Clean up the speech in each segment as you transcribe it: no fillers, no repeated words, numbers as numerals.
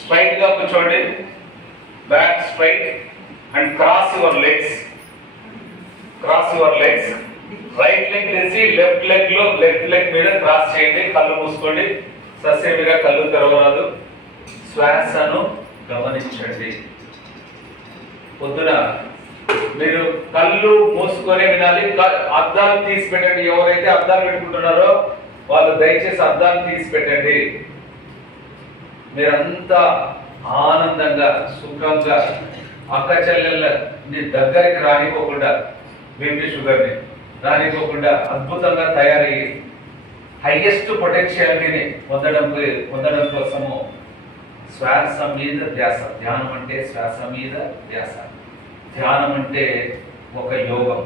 Straight గా కూర్చోండి, back straight and cross your legs. Right leg తీసి లెఫ్ట్ లెగ్ మీద క్రాస్ చేయండి. కళ్ళు మూసుకోండి, ససేమిగా కళ్ళు తెరవరాదు. శ్వాసను గమనించండి. పొద్దున మీరు కళ్ళు మూసుకొని వినాలి. అద్దాలు తీసి పెట్టండి. ఎవరైతే అద్దాలు పెట్టుకుంటున్నారో వాళ్ళు దయచేసి అద్దాలు తీసి పెట్టండి. మీరంతా ఆనందంగా సుఖంగా అక్క చెల్లెళ్ళని దగ్గరికి రానిపోకుండా, బీపీ షుగర్ని రానిపోకుండా అద్భుతంగా తయారయ్యి హైయెస్ట్ పొటెన్షియాలిటీని పొందడం కోసము శ్వాస మీద ధ్యాస. ధ్యానం అంటే శ్వాస మీద ధ్యాస. ధ్యానం అంటే ఒక యోగం.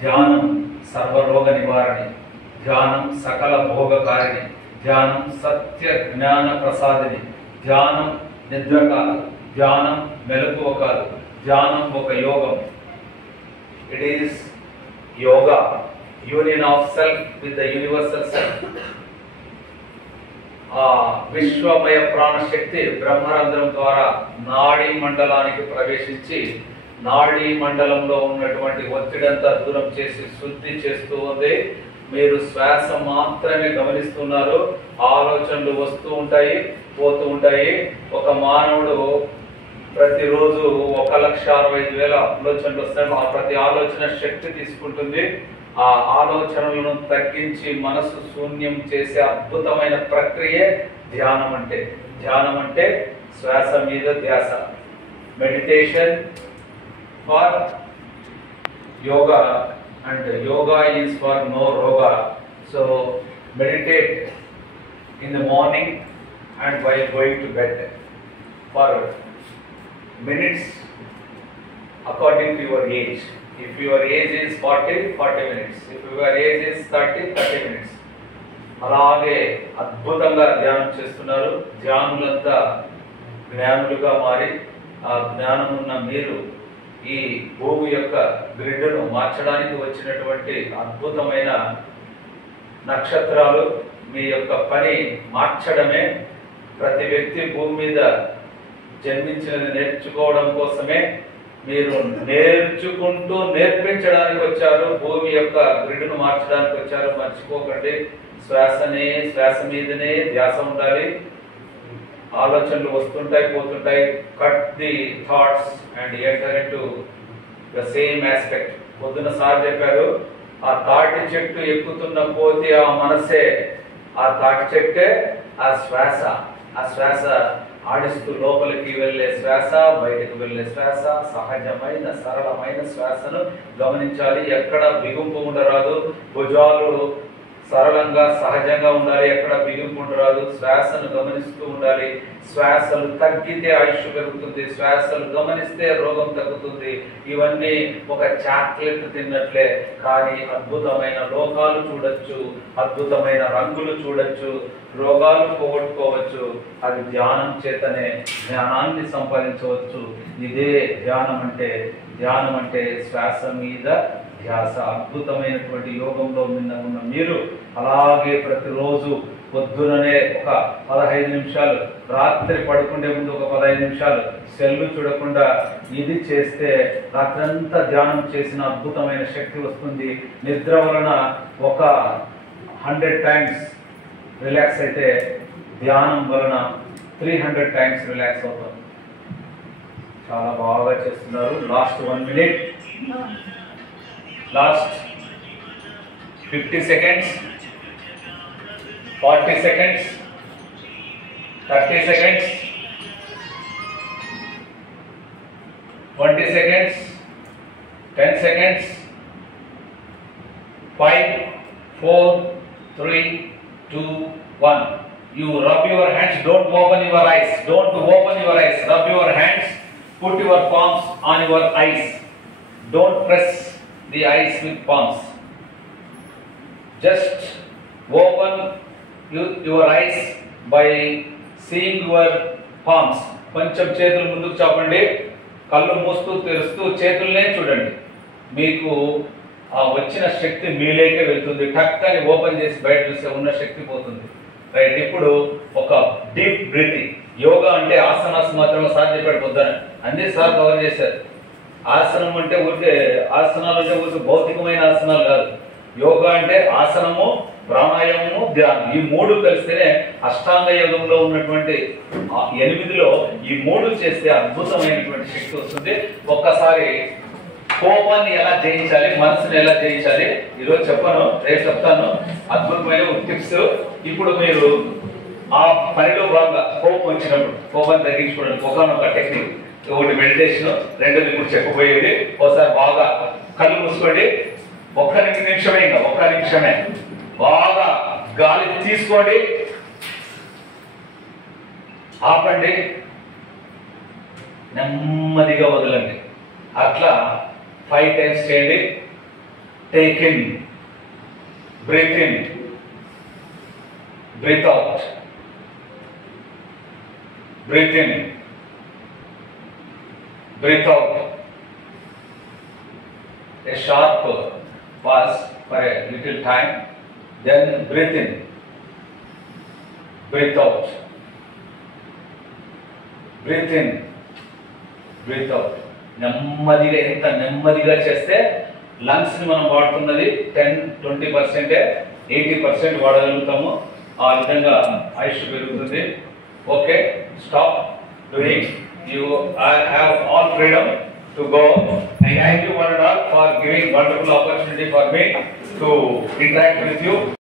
ధ్యానం సర్వరోగ నివారణి, ధ్యానం సకల భోగకారిణి, ధ్యానం సత్య జ్ఞాన ప్రసాదిని. ధ్యానం నిద్ర కాదు, ధ్యానం మెలకువ కాదు, ధ్యానం ఒక యోగం. It is yoga, union of self with the universal self. ఆ విశ్వమయ ప్రాణశక్తి బ్రహ్మరంధ్రం ద్వారా నాడీ మండలానికి ప్రవేశించి నాడీ మండలంలో ఉన్నటువంటి ఒత్తిడంతా దూరం చేసి శుద్ధి చేస్తూ ఉంది. మీరు శ్వాస మాత్రమే గమనిస్తున్నారు. ఆలోచనలు వస్తూ ఉంటాయి, పోతూ ఉంటాయి. ఒక మానవుడు ప్రతిరోజు 1,60,000 ఆలోచనలు వస్తాయి. ఆ ప్రతి ఆలోచన శక్తి తీసుకుంటుంది. ఆ ఆలోచనలను తగ్గించి మనసు శూన్యం చేసే అద్భుతమైన ప్రక్రియ ధ్యానం అంటే. ధ్యానం అంటే శ్వాస మీద ధ్యాస. Meditation for yoga and yoga is for no roga. So meditate in the morning and while going to bed for minutes according to your age. If your age is 40 minutes, if your age is 30 minutes. అలాగే అద్భుతంగా ధ్యానం చేస్తున్నారు. ధ్యానులంతా జ్ఞానులుగా మారి ఆ జ్ఞానం ఉన్న మీరు ఈ భూమి యొక్క గ్రిడ్ను మార్చడానికి వచ్చినటువంటి అద్భుతమైన నక్షత్రాలు. మీ యొక్క పని మార్చడమే. ప్రతి వ్యక్తి భూమి మీద జన్మించినది నేర్చుకోవడం కోసమే. మీరు నేర్చుకుంటూ నేర్పించడానికి వచ్చారు. భూమి యొక్క గ్రిడ్ను మార్చడానికి వచ్చారు. మర్చిపోకండి, శ్వాస మీదనే ధ్యాస ఉండాలి. ఆలోచనలు వస్తుంటాయి, పోతుంటాయి. Cut the thoughts and enter into the same aspect. పొద్దున సార్ చెప్పారు, ఆ తాటి చెట్టు ఎక్కుతున్న పోతే ఆ మనసే, ఆ తాటి చెట్టే ఆ శ్వాస ఆడిస్తూ లోపలికి వెళ్ళే శ్వాస, బయటకు వెళ్ళే శ్వాస, సహజమైన సరళమైన శ్వాసను గమనించాలి. ఎక్కడ బిగుంపు ఉండరాదు. భుజాలు సరళంగా సహజంగా ఉండాలి. ఎక్కడ బిగింపు ఉండరాదు. శ్వాసను గమనిస్తూ ఉండాలి. శ్వాసలు తగ్గితే ఆయుష్ పెరుగుతుంది. శ్వాసలు గమనిస్తే రోగం తగ్గుతుంది. ఇవన్నీ ఒక చాక్లెట్ తిన్నట్లే. కానీ అద్భుతమైన లోకాలు చూడొచ్చు, అద్భుతమైన రంగులు చూడొచ్చు, రోగాలు పోగొట్టుకోవచ్చు. అది ధ్యానం చేతనే జ్ఞానాన్ని సంపాదించవచ్చు. ఇదే ధ్యానం అంటే. ధ్యానం అంటే శ్వాస మీద ధ్యాస. అద్భుతమైనటువంటి యోగంలో ఉన్న మీరు అలాగే ప్రతిరోజు పొద్దుననే ఒక 15 నిమిషాలు, రాత్రి పడుకునే ముందు ఒక 15 నిమిషాలు సెల్లు చూడకుండా ఇది చేస్తే రాత్రంతా ధ్యానం చేసిన అద్భుతమైన శక్తి వస్తుంది. నిద్ర వలన ఒక 100 times రిలాక్స్ అయితే ధ్యానం వలన 300 times రిలాక్స్ అవుతాం. చాలా బాగా చేస్తున్నారు. Last 1 minute, last 50 seconds, 40 seconds, 30 seconds, 20 seconds, 10 seconds, 5, 4, 3, 2, 1. You rub your hands, don't open your eyes, don't open your eyes, rub your hands, put your palms on your eyes, don't press the eyes with palms. Just open your eyes by seeing your palms. కొంచెం చేతులు ముందుకు చాపండి. కళ్ళు మూస్తూ తెరుస్తూ చేతులనే చూడండి. మీకు ఆ వచ్చిన శక్తి మీలోకే వెళ్తుంది. టక్కని open చేసి బయట చూస్తే ఉన్న శక్తి పోతుంది. రైట్. ఇప్పుడు ఒక డీప్ బ్రీతింగ్. యోగా అంటే ఆసనాస్ మాత్రమే సార్ చెప్పాడు పొద్దున, అన్ని సార్ కవర్ చేశారు. ఆసనం అంటే ఊరికే ఆసనాలు అంటే ఊరికే భౌతికమైన ఆసనాలు కాదు. యోగా అంటే ఆసనము, ప్రాణాయామము, ధ్యానం, ఈ మూడు కలిస్తేనే అష్టాంగ యోగంలో ఉన్నటువంటి 8లో ఈ 3 చేస్తే అద్భుతమైనటువంటి శక్తి వస్తుంది. ఒక్కసారి కోపాన్ని ఎలా జయించాలి, మనసుని ఎలా జయించాలి ఈరోజు చెప్పాను, రేపు చెప్తాను. అద్భుతమైన టిప్స్. ఇప్పుడు మీరు ఆ పనిలో భాగంగా కోపం వచ్చినప్పుడు కోపాన్ని తగ్గించుకోవడానికి ఒకనొక టెక్నిక్, ఒకటి మెడిటేషన్, రెండోది ఇప్పుడు చెప్పబోయేది. ఒకసారి బాగా కళ్ళు మూసుకోండి, ఒక్క నిమిషమే, ఇంకా ఒక్క నిమిషమే బాగా గాలి తీసుకోండి, ఆపండి, నెమ్మదిగా వదలండి. అట్లా 5 times చేయండి. Take in, breathe in, breathe out, breathe in, breathe out. A sharp pause for a little time, then breathe in, breathe out, breathe in, breathe out. నెమ్మదిగా, ఎంత నెమ్మదిగా చేస్తే లంగ్స్ ని మనం వాడుతున్నది 10-20%, 80% వాడగలుగుతాము. ఆ విధంగా ఆయుష్ పెరుగుతుంది. Okay, stop doing. You have all freedom to go. I thank you one and all for giving wonderful opportunity for me to interact with you.